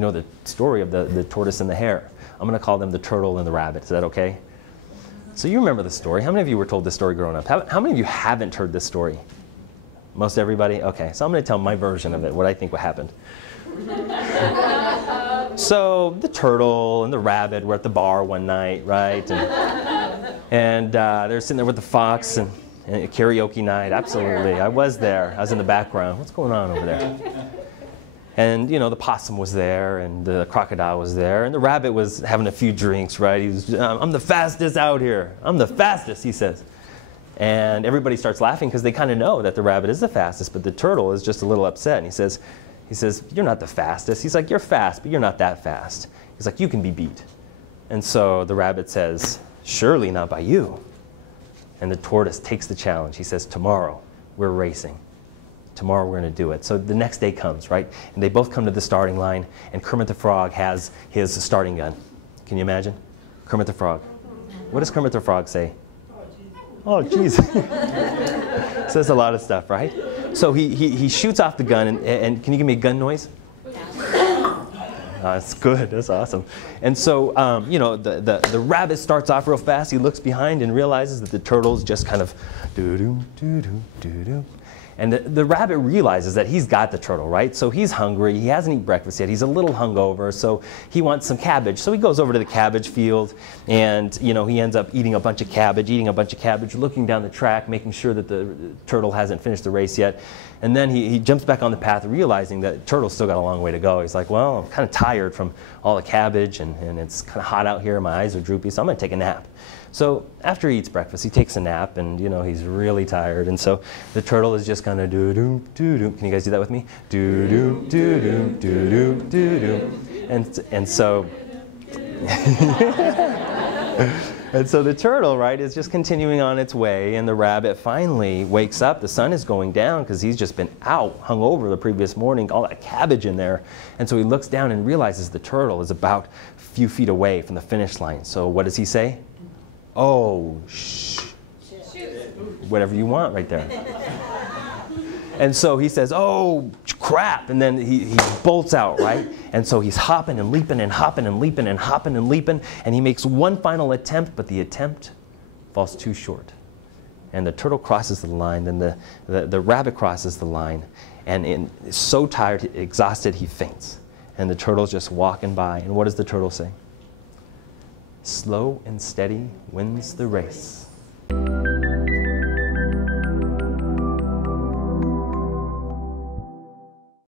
you know the story of the tortoise and the hare. I'm going to call them the turtle and the rabbit. Is that okay? So you remember the story. How many of you were told this story growing up? How many of you haven't heard this story? Most everybody? Okay, so I'm going to tell my version of it, what I think what happened. So the turtle and the rabbit were at the bar one night, right? And they're sitting there with the fox and a karaoke night. Absolutely, I was there. I was in the background. What's going on over there? And, you know, the possum was there, and the crocodile was there, and the rabbit was having a few drinks, right? He was, I'm the fastest out here. I'm the fastest, he says. And everybody starts laughing because they kind of know that the rabbit is the fastest, but the turtle is just a little upset. And he says, you're not the fastest. He's like, you're fast, but you're not that fast. He's like, you can be beat. And so the rabbit says, surely not by you. And the tortoise takes the challenge. He says, tomorrow we're racing. Tomorrow we're going to do it. So the next day comes, right? And they both come to the starting line, and Kermit the Frog has his starting gun. Can you imagine? Kermit the Frog. What does Kermit the Frog say? Oh, geez. Says a lot of stuff, right? So he shoots off the gun, and can you give me a gun noise? That's good. That's awesome. And so, you know, the rabbit starts off real fast. He looks behind and realizes that the turtle's just kind of doo-doo, doo-doo, doo-doo. And the rabbit realizes that he's got the turtle, right? So he's hungry. He hasn't eaten breakfast yet. He's a little hungover, so he wants some cabbage. So he goes over to the cabbage field, and you know, he ends up eating a bunch of cabbage, looking down the track, making sure that the turtle hasn't finished the race yet. And then he jumps back on the path, realizing that the turtle's still got a long way to go. He's like, well, I'm kind of tired from all the cabbage, and it's kind of hot out here. My eyes are droopy, so I'm going to take a nap. So after he eats breakfast, he takes a nap, and you know, he's really tired. And so the turtle is just kind of doo-doo, doo-doo. Can you guys do that with me? Doo-doo, doo-doo, doo-doo, doo-doo. And so and so the turtle, right, is just continuing on its way, and the rabbit finally wakes up. The sun is going down because he's just been out, hung over the previous morning, all that cabbage in there. And so he looks down and realizes the turtle is about a few feet away from the finish line. So what does he say? Oh, shh. Whatever you want right there. And so he says, oh, crap. And then he bolts out, right? And so he's hopping and leaping and hopping and leaping and hopping and leaping. And he makes one final attempt, but the attempt falls too short. And the turtle crosses the line. Then the rabbit crosses the line. And so tired, exhausted, he faints. And the turtle's just walking by. And what does the turtle say? Slow and steady wins the race.